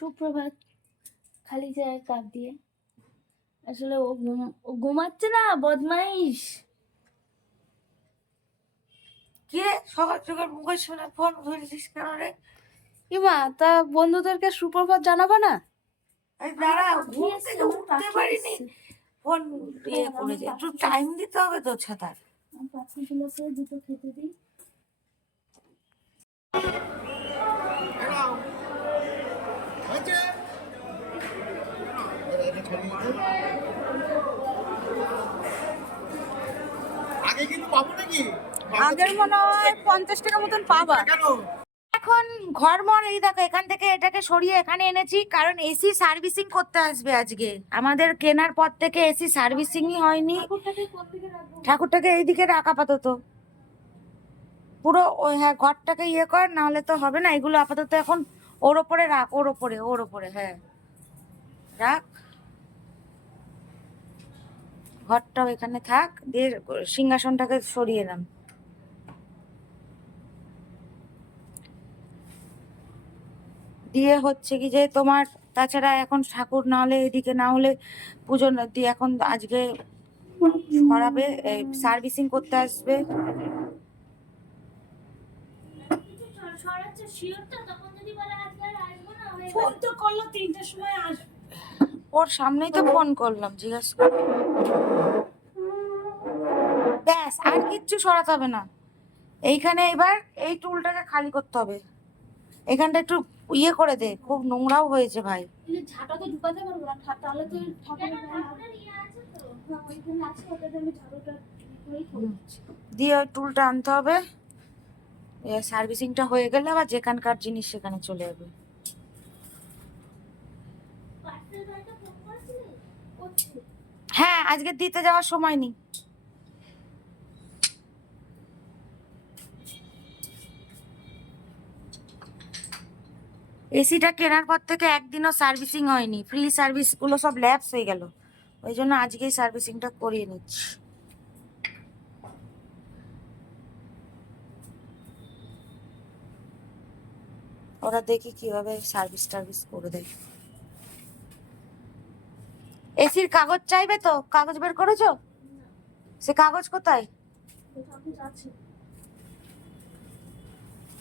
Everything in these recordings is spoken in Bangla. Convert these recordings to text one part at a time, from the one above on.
সুপ্রভাত খালি চায়ের কাপ দিয়ে। আসলে ও ঘুমাচ্ছে না, বদমাইশ। কি রে সকাল সকাল মুখের সামনে ফোন ধরেছিস কেন রে? ইমা, তা বন্ধুদেরকে সুপ্রভাত জানাবা না? এই দাঁড়া, ঘুম থেকে উঠতে পারিনি, ফোন করেছে। একটু টাইম দিতে হবে তো ছাতার। পাখিগুলোকে দুটো খেতে দিই। আগে কিন্তু পাবো নাকি? আগের মনে হয় 50 টাকা মতন পাবা। কেন? এখন ঘরমর এই দেখো, এখান থেকে এটাকে সরিয়ে এখানে এনেছি, কারণ এসি সার্ভিসিং করতে আসবে আজকে। আমাদের কেনার পর থেকে এসি সার্ভিসিংই হয়নি। ঠাকুরটাকে এইদিকে রাখ আপাতত, পুরো ওই হ্যাঁ ঘরটাকে ইয়ে কর, নাহলে তো হবে না। এগুলো আপাতত এখন ওর ওপরে রাখ, ওর ওপরে হ্যাঁ রাখ। ঘরটাও এখানে থাক, দিয়ে সিংহাসনটাকে সরিয়ে নাম। দিয়ে হচ্ছে কি যে তোমার, তাছাড়া এখন ঠাকুর না হলে এদিকে না হলে পুজো দিয়ে এখন আজকে সরাবে, সার্ভিসিং করতে আসবে। ফোন তো করলো 3টার সময় আসবে। ওর সামনেই তো ফোন করলাম, জিজ্ঞাসা কর। ব্যাস, আর কিচ্ছু সরাতে হবে না। এইখানে এবার এই টুলটাকে খালি করতে হবে। এখানটা একটু ইয়ে করে দে, খুব নোংরাও হয়েছে ভাই। ঝাঁটা তো ঢুকাতে পারবো না, তাহলে তো ঠাকুরের ইয়ে আছে তো। হ্যাঁ, ওইখানে আছে, ওটাতে আমি ঝাড়ুটা করেই করছি। দিয়ে ওই টুলটা আনতে হবে। সার্ভিসিংটা হয়ে গেলে আবার যেখানকার জিনিস সেখানে চলে যাবে। হ্যাঁ, আজকে দিতে যাওয়ার সময় নেই। এসিটা কেনার পর থেকে একদিনও সার্ভিসিং হয়নি, ফ্রি সার্ভিসগুলো সব ল্যাপস হয়ে গেল। ওই জন্য আজকেই সার্ভিসিংটা করিয়ে নিচ্ছি। ওরা দেখি কিভাবে সার্ভিস টার্ভিস করে দেয়। এসির কাগজ চাইবে তো? কাগজ বের করেছো? সে কাগজ কোথায়?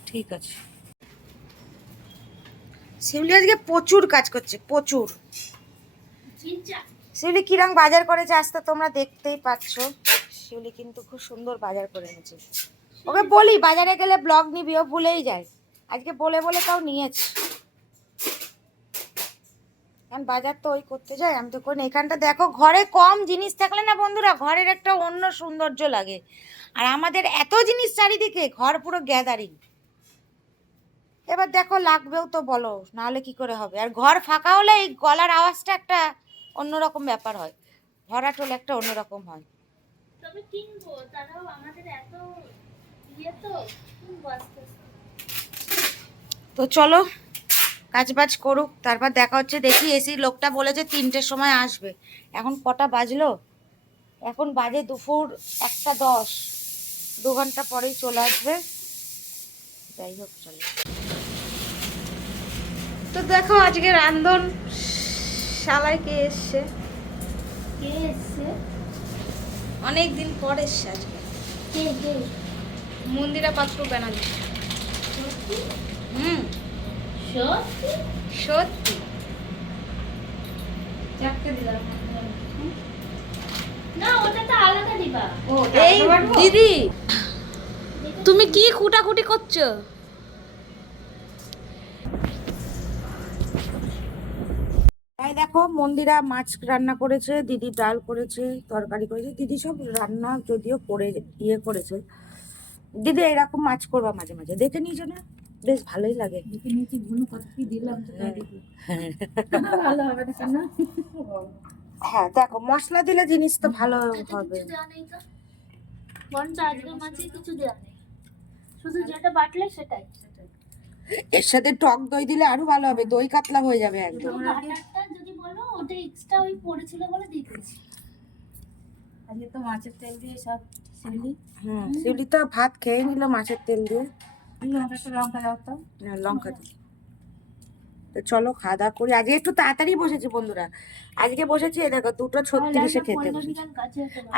ঠিক আছে। শিউলি আজকে প্রচুর কাজ করছে, প্রচুর। শিউলি কিরম বাজার করেছে আজ তো তোমরা দেখতেই পাচ্ছ। শিউলি কিন্তু খুব সুন্দর বাজার করে এনেছে। ওকে বলি বাজারে গেলে ব্লগ নিবি, ও ভুলেই যায়। আজকে বলে বলে তাও নিয়েছে। কারণ বাজার তো ওই করতে যায়, আমি তো করি। এখানটা দেখো, ঘরে কম জিনিস থাকলে না বন্ধুরা, ঘরের একটা অন্য সৌন্দর্য লাগে। আর আমাদের এত জিনিস চারিদিকে, ঘর পুরো গ্যাদারিং। এবার দেখো লাগবেও তো বলো, নাহলে কি করে হবে। আর ঘর ফাঁকা হলে এই গলার আওয়াজটা একটা অন্যরকম ব্যাপার হয়, ভরাটোল একটা অন্যরকম হয়। তবে কিনবো, তারাও আমাদের এত ইয়ে তো কিনবো আস্তে আস্তে। তো চলো কাজবাজ করুক, তারপর দেখা হচ্ছে। দেখি এসি লোকটা বলেছে 3টের সময় আসবে। এখন কটা বাজলো? এখন বাজে দুপুর 1:10। 2 ঘন্টা পরেই চলে আসবে। যাই হোক চলো। তো দেখো আজকে রান্ধন শালায় কে এসছে? কে এসছে? অনেক দিন পর এসছে আজকে। কে কে? মন্দিরা পাত্র ব্যানার্জি। সত্যি? সত্যি? সত্যি। চাপকে দিলাম। না, ওটা তো আলাদা দিবা। এই দিদি, তুমি কি খুঁটাখুটি করছো? তাই দেখো, মন্দিরা মাছ রান্না করেছে, দিদি ডাল করেছে, তরকারি করেছে। দিদি সব রান্না যদিও করে ইয়ে করেছে। দিদি এরকম মাছ করবা মাঝে মাঝে, দেখে নিয়েছো না? বেশ ভালোই লাগে। দেখে নিয়েছি, ভুনো পাখি দিলাম তো তাই দেখি। ভালো হবে না? হ্যাঁ দেখো, মশলা দিলে জিনিস তো ভালো হবে। কিছু দেওয়া নেই তো, বরঞ্চ আজকের মাছে কিছু দেওয়া নেই, শুধু যেটা বাটলে সেটাই। এর সাথে টক দই দিলে আরো ভালো হবে, দই কাতলা হয়ে যাবে একদম। বাটারটা যদি বলো, ওটা এক্সট্রা ওই পড়েছিল বলে দিয়ে দিয়েছি। আজকে তো মাছের তেল দিয়ে সব শিউলি। শিউলি তো ভাত খেয়ে নিল মাছের তেল দিয়ে। লঙ্কা দাও তো। লঙ্কা দিই। তো চলো খাওয়া দাওয়া করি। আজকে একটু তাড়াতাড়ি বসেছি বন্ধুরা, আজকে বসেছি এই দেখো 2:36 খেতে বসেছি।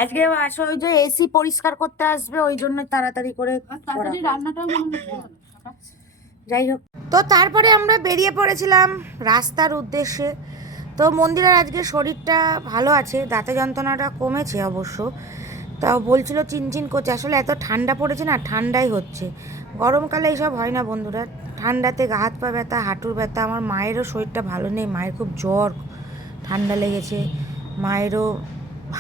আজকে আসলে ওই যে এসি পরিষ্কার করতে আসবে ওই জন্য তাড়াতাড়ি করে করা হয়েছে। রান্নাটাও যাই হোক, তো তারপরে আমরা বেরিয়ে পড়েছিলাম রাস্তার উদ্দেশ্যে। তো মন্দিরের আজকে শরীরটা ভালো আছে, দাঁতে যন্ত্রণাটা কমেছে অবশ্য, তাও বলছিল চিনচিন করছে। আসলে এত ঠান্ডা পড়েছে না, ঠান্ডাই হচ্ছে, গরমকালে এইসব হয় না বন্ধুরা। ঠান্ডাতে গা হাত পা ব্যথা, হাঁটুর ব্যথা। আমার মায়েরও শরীরটা ভালো নেই, মায়ের খুব জ্বর, ঠান্ডা লেগেছে, মায়েরও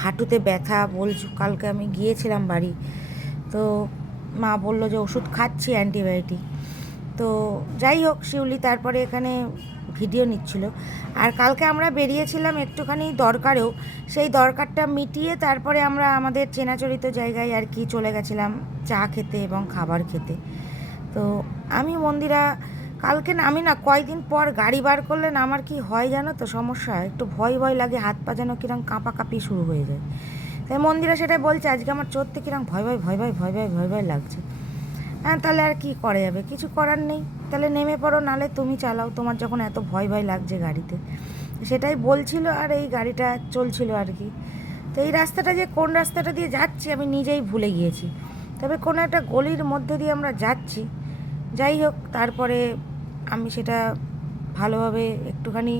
হাঁটুতে ব্যথা বলছি। কালকে আমি গিয়েছিলাম বাড়ি, তো মা বললো যে ওষুধ খাচ্ছি অ্যান্টিবায়োটিক। তো যাই হোক, শিউলি তারপরে এখানে ভিডিও নিচ্ছিল। আর কালকে আমরা বেরিয়েছিলাম একটুখানি দরকারেও, সেই দরকারটা মিটিয়ে তারপরে আমরা আমাদের চেনাচরিত জায়গায় আর কি চলে গেছিলাম চা খেতে এবং খাবার খেতে। তো আমি মন্দিরা কালকে না, আমি না কয়েকদিন পর গাড়ি বার করলে না আমার কি হয় জানো তো সমস্যা, একটু ভয় ভয় লাগে, হাত পা যেন কিরম কাঁপাকাঁপি শুরু হয়ে যায়। তাই মন্দিরা সেটাই বলছে আজকে আমার চড়তে কিরম ভয় ভয় ভয় ভয় ভয় ভয় ভয় ভয় লাগছে। হ্যাঁ, তাহলে আর কি করা যাবে, কিছু করার নেই, তাহলে নেমে পড়ো, নালে তুমি চালাও, তোমার যখন এত ভয় ভয় লাগছে গাড়িতে। সেটাই বলছিল, আর এই গাড়িটা চলছিল আর কি। তো এই রাস্তাটা যে কোন রাস্তাটা দিয়ে যাচ্ছি আমি নিজেই ভুলে গিয়েছি, তবে কোনো একটা গলির মধ্যে দিয়ে আমরা যাচ্ছি। যাই হোক, তারপরে আমি সেটা ভালোভাবে একটুখানি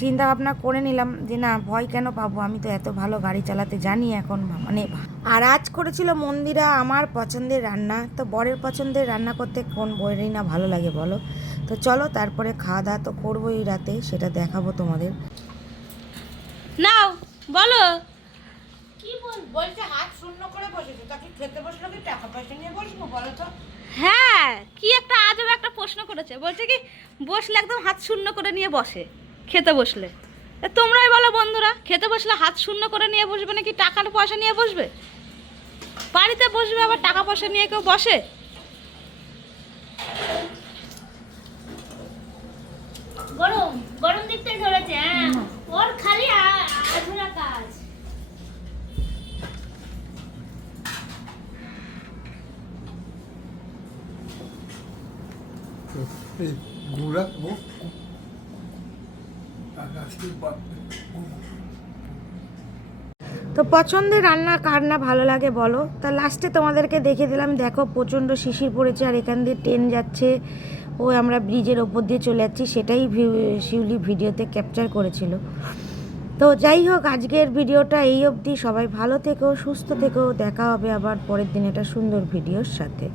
চিন্তা ভাবনা করে নিলাম যে না, ভয় কেন পাবো, আমি তো এত ভালো গাড়ি চালাতে জানি এখন মানে। আর আজ করেছিল মন্দিরা আমার পছন্দের রান্না। তো বরের পছন্দের রান্না করতে কোন বইয়েরই না ভালো লাগে বলো। তো চলো তারপরে খাওয়া দাওয়া তো করবোই রাতে, সেটা দেখাবো তোমাদের। নাও বলো। কি বলছে হাত শূন্য করে বসেছো, তাকে খেতে বসলো কি টাকা পয়সা নিয়ে বসবো বলো তো? হ্যাঁ, কি একটা আজব একটা প্রশ্ন করেছে, বলছে কি বসলে একদম হাত শূন্য করে নিয়ে বসে খেতে বসলে। তোমরাই বলো বন্ধুরা, খেতে বসলে হাত শূন্য করে নিয়ে বসবে নাকি টাকার পয়সা নিয়ে বসবে? বাড়িতে বসবে আবার টাকা পয়সা নিয়ে কেউ বসে? গরম গরম দিকটা ধরেছে। হ্যাঁ, ওর খালি আধুরা কাজ। এই গুড়া মুখ আকাশকে তো পছন্দের রান্না কার না ভালো লাগে বলো। তা লাস্টে তোমাদেরকে দেখে দিলাম, দেখো প্রচণ্ড শিশির পড়েছে আর এখান দিয়ে ট্রেন যাচ্ছে, ওই আমরা ব্রিজের ওপর দিয়ে চলে যাচ্ছি, সেটাই শিউলি ভিডিওতে ক্যাপচার করেছিল। তো যাই হোক, আজকের ভিডিওটা এই অবধি। সবাই ভালো থেকো, সুস্থ থেকো, দেখা হবে আবার পরের দিন একটা সুন্দর ভিডিওর সাথে।